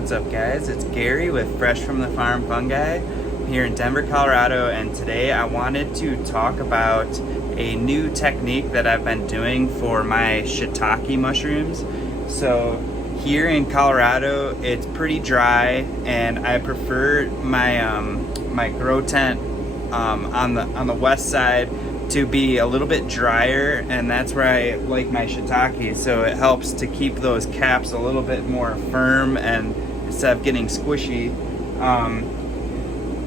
What's up, guys? It's Gary with Fresh from the Farm Fungi here in Denver, Colorado, and today I wanted to talk about a new technique that I've been doing for my shiitake mushrooms. So here in Colorado, it's pretty dry, and I prefer my my grow tent on the west side to be a little bit drier, and that's where I like my shiitake. So it helps to keep those caps a little bit more firm and instead of getting squishy.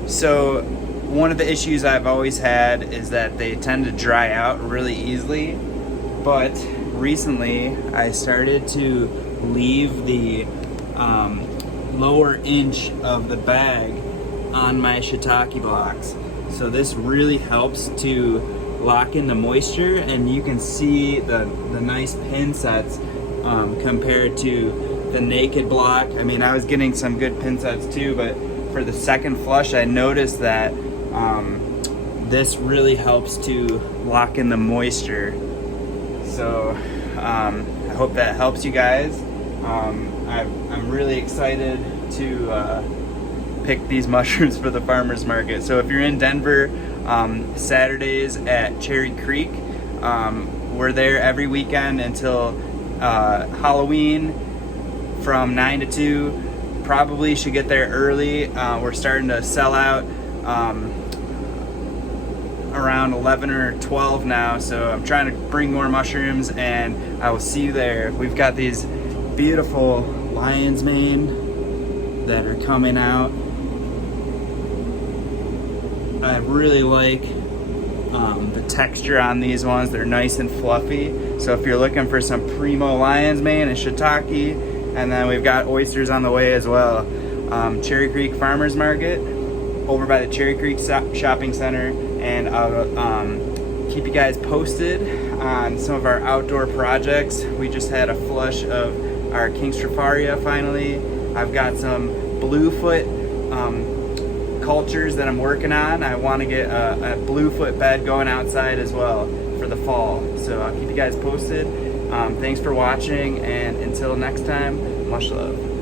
So one of the issues I've always had is that they tend to dry out really easily, but recently I started to leave the lower inch of the bag on my shiitake blocks. So this really helps to lock in the moisture, and you can see the nice pin sets compared to the naked block. I mean, I was getting some good pin sets too, but for the second flush I noticed that this really helps to lock in the moisture. So I hope that helps you guys. I'm really excited to pick these mushrooms for the farmers market. So if you're in Denver, Saturdays at Cherry Creek, we're there every weekend until Halloween from 9 to 2. Probably should get there early. We're starting to sell out around 11 or 12 now, so I'm trying to bring more mushrooms, and I will see you there. We've got these beautiful lion's mane that are coming out. I really like the texture on these ones. They're nice and fluffy. So if you're looking for some primo lion's mane and shiitake, and then we've got oysters on the way as well. Cherry Creek Farmers Market over by the Cherry Creek Shopping Center, and I'll keep you guys posted on some of our outdoor projects. We just had a flush of our King Stropharia finally. I've got some bluefoot cultures that I'm working on. I want to get a bluefoot bed going outside as well for the fall. So I'll keep you guys posted. Thanks for watching, and until next time, much love.